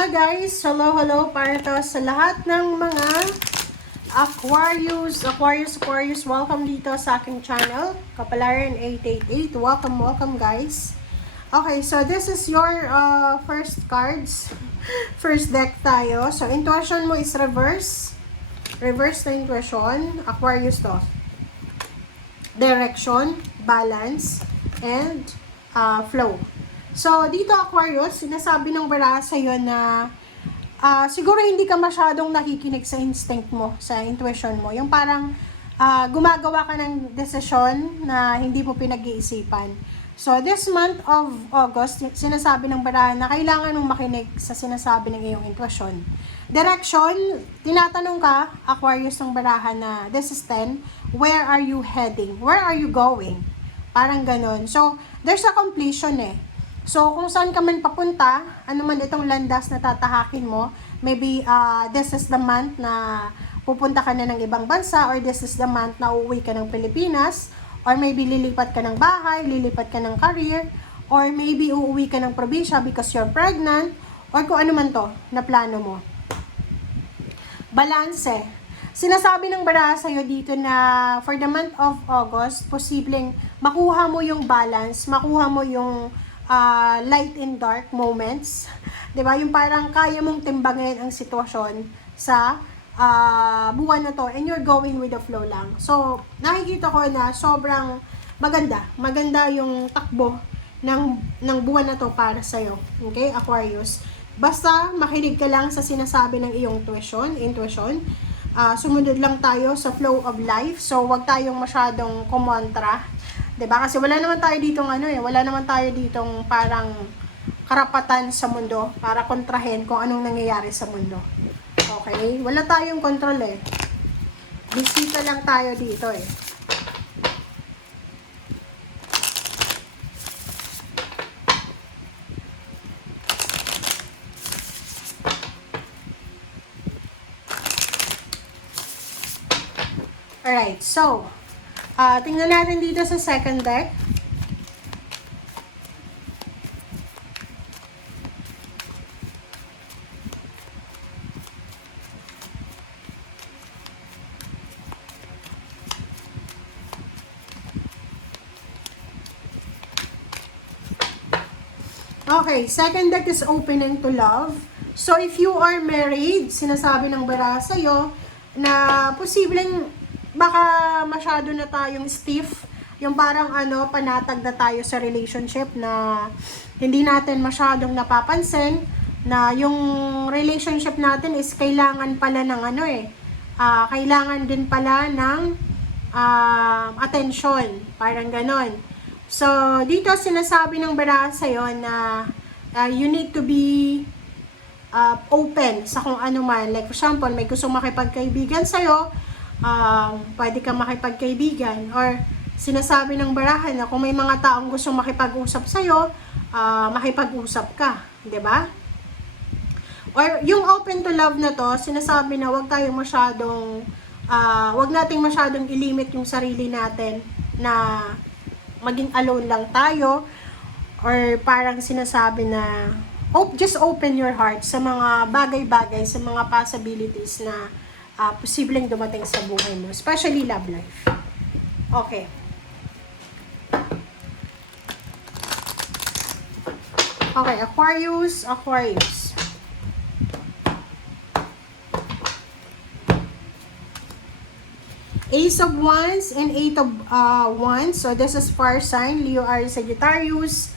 Hello guys! Hello para to sa lahat ng mga Aquarius. Welcome dito sa aking channel, Kapalaran 888. Welcome guys. Okay, so this is your first cards. First deck tayo. So, intuition mo is reverse. Reverse na intuition. Aquarius to. Direction, balance, and flow. So, dito Aquarius, sinasabi ng baraha sa'yo na siguro hindi ka masyadong nakikinig sa instinct mo, sa intuition mo. Yung parang gumagawa ka ng desisyon na hindi mo pinag-iisipan. So, this month of August, sinasabi ng baraha na kailangan mong makinig sa sinasabi ng iyong intuition. Direction, tinatanong ka, Aquarius ng baraha na this is 10, where are you heading? Where are you going? Parang ganon. So, there's a completion eh. So, kung saan ka man papunta, ano man itong landas na tatahakin mo, maybe this is the month na pupunta ka na ng ibang bansa, or this is the month na uuwi ka ng Pilipinas, or maybe lilipat ka ng bahay, lilipat ka ng career, or maybe uuwi ka ng probinsya because you're pregnant, or kung ano man to na plano mo. Balance. Sinasabi ng baraha sa'yo dito na for the month of August, posibleng makuha mo yung balance, makuha mo yung light and dark moments. 'Di ba? Yung parang kaya mong timbangin ang sitwasyon sa buwan na to, and you're going with the flow lang. So, nakikita ko na sobrang maganda yung takbo ng buwan na to para sa'yo. Okay, Aquarius? Basta makinig ka lang sa sinasabi ng iyong intuition. Sumunod lang tayo sa flow of life. So, wag tayong masyadong kumontra. 'Di ba? Kasi wala naman tayo ditong parang karapatan sa mundo para kontrahin kung anong nangyayari sa mundo. Okay? Wala tayong control eh. Bisita lang tayo dito eh. Alright, so tingnan natin dito sa second deck. Okay, second deck is opening to love. So, if you are married, sinasabi ng baraha sa'yo na posibleng baka masyado na tayong stiff, yung parang panatag na tayo sa relationship na hindi natin masyadong napapansin na yung relationship natin is kailangan pala ng kailangan din pala ng attention, parang ganon. So, dito sinasabi ng baraha sa'yo na you need to be open sa kung ano man. Like, for example, may gustong makipagkaibigan sa'yo, pwede kang makipagkaibigan, or sinasabi ng baraha na kung may mga taong gustong makipag-usap sa'yo, makipag-usap ka, 'di ba? Or yung open to love na to, sinasabi na wag nating masyadong ilimit yung sarili natin na maging alone lang tayo, or parang sinasabi na just open your heart sa mga bagay-bagay, sa mga possibilities na posibleng dumating sa buhay mo, especially love life. Okay. Okay, Aquarius. Ace of Wands and Eight of Wands. So, this is fire sign. Leo, Aries, Sagittarius.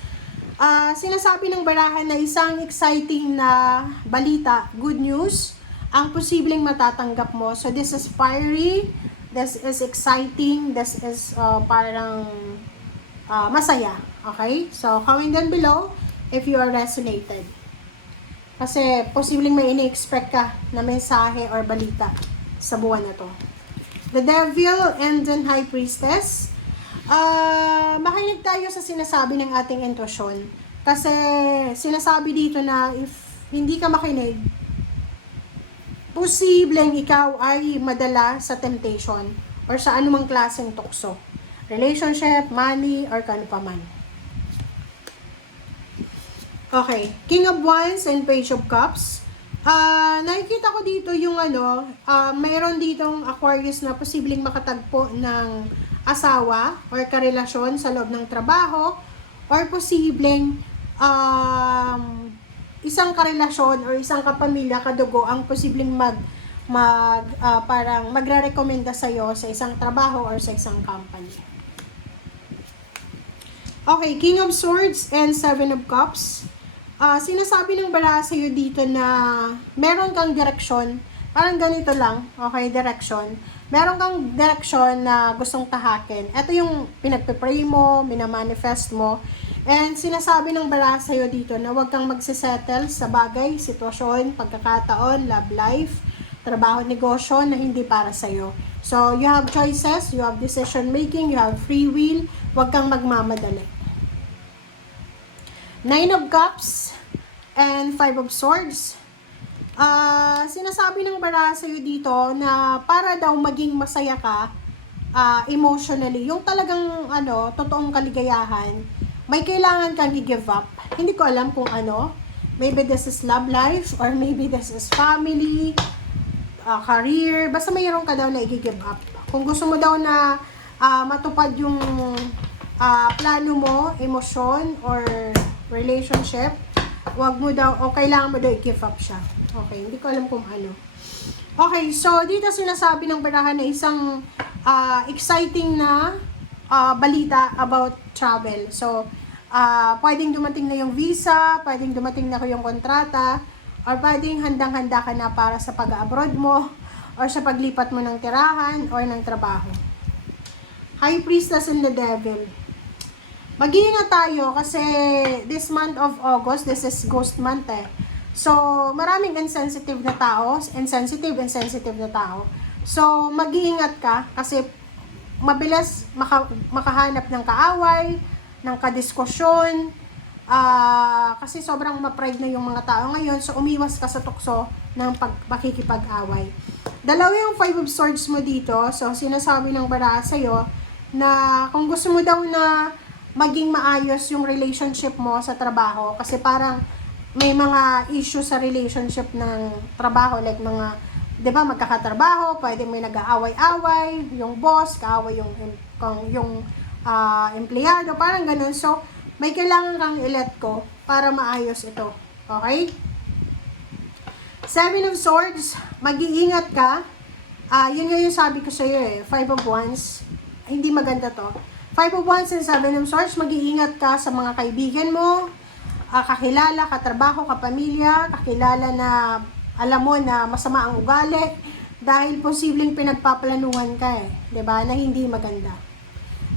Sinasabi ng baraha na isang exciting na balita, good news, ang posibleng matatanggap mo. So, this is fiery, this is exciting, this is parang masaya. Okay? So, comment down below if you are resonated. Kasi, posibleng may ini-expect ka na mensahe or balita sa buwan na to. The Devil and then High Priestess. Makinig tayo sa sinasabi ng ating intuition. Kasi, sinasabi dito na if hindi ka makinig, posibleng ikaw ay madala sa temptation or sa anumang klaseng tukso. Relationship, money, or kano pa man. Okay, King of Wands and Page of Cups. Nakikita ko dito yung mayroon ditong Aquarius na posibleng makatagpo ng asawa or karelasyon sa loob ng trabaho, or posibleng isang karelasyon or isang kapamilya, kadugo ang posibleng parang magre-recommenda sa'yo sa isang trabaho or sa isang company. Okay, King of Swords and Seven of Cups. Sinasabi ng bala sa'yo dito na meron kang direksyon, parang ganito lang, okay, direction. Meron kang direksyon na gustong tahakin. Ito yung pinagpe-pray mo, minamanifest mo, and sinasabi ng bala sa'yo dito na huwag kang magsisettle sa bagay, sitwasyon, pagkakataon, love life, trabaho, negosyo na hindi para sa'yo. So, you have choices, you have decision making, you have free will, huwag kang magmamadali. Nine of Cups and Five of Swords. Sinasabi ng bara sa'yo dito na para daw maging masaya ka emotionally, yung talagang totoong kaligayahan, may kailangan kang i-give up. Hindi ko alam kung maybe this is love life, or maybe this is family, career, basta mayroon ka daw na i-give up. Kung gusto mo daw na matupad yung plano mo, emosyon, or relationship, wag mo daw, o kailangan mo daw i-give up siya. Okay, hindi ko alam kung ano. Okay, so dito sinasabi ng barahan na isang exciting na balita about travel. So, pwedeng dumating na yung visa, pwedeng dumating na yung kontrata, or pwedeng handang-handa ka na para sa pag-abroad mo, or sa paglipat mo ng tirahan, or ng trabaho. High Priestess and the Devil. Mag-iingat tayo kasi this month of August, this is ghost month eh. So, maraming insensitive na tao, insensitive na tao. So, mag-iingat ka kasi mabilis makahanap ng kaaway, ng kadiskusyon, kasi sobrang ma-pride na yung mga tao ngayon, so umiwas ka sa tukso ng pakikipag-away. Dalawa yung Five of Swords mo dito, so sinasabi ng bara sa'yo na kung gusto mo daw na maging maayos yung relationship mo sa trabaho, kasi parang may mga issue sa relationship ng trabaho, like mga, di ba, magkakatrabaho, pwede may nag-aaway-away, yung boss, kaaway yung empleyado, parang ganun. So, may kailangan kang i-let go para maayos ito. Okay? Seven of Swords, mag-iingat ka. Yun yung sabi ko sa'yo eh. Five of Wands, hindi maganda to. Five of Wands and Seven of Swords, mag-iingat ka sa mga kaibigan mo, kakilala, katrabaho, kapamilya, kakilala na alam mo na masama ang ugali, dahil posibleng pinagpaplanuhan ka eh, 'di ba, na hindi maganda.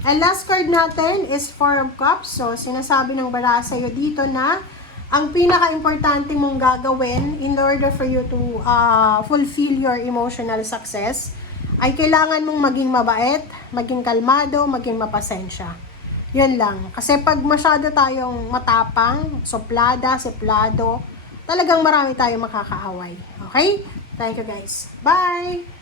And last card natin is Four of Cups. So, sinasabi ng bara sa'yo dito na ang pinaka-importante mong gagawin in order for you to fulfill your emotional success ay kailangan mong maging mabait, maging kalmado, maging mapasensya. Yun lang. Kasi pag masyado tayong matapang, suplada, suplado, talagang marami tayong makakaaway. Okay? Thank you guys. Bye!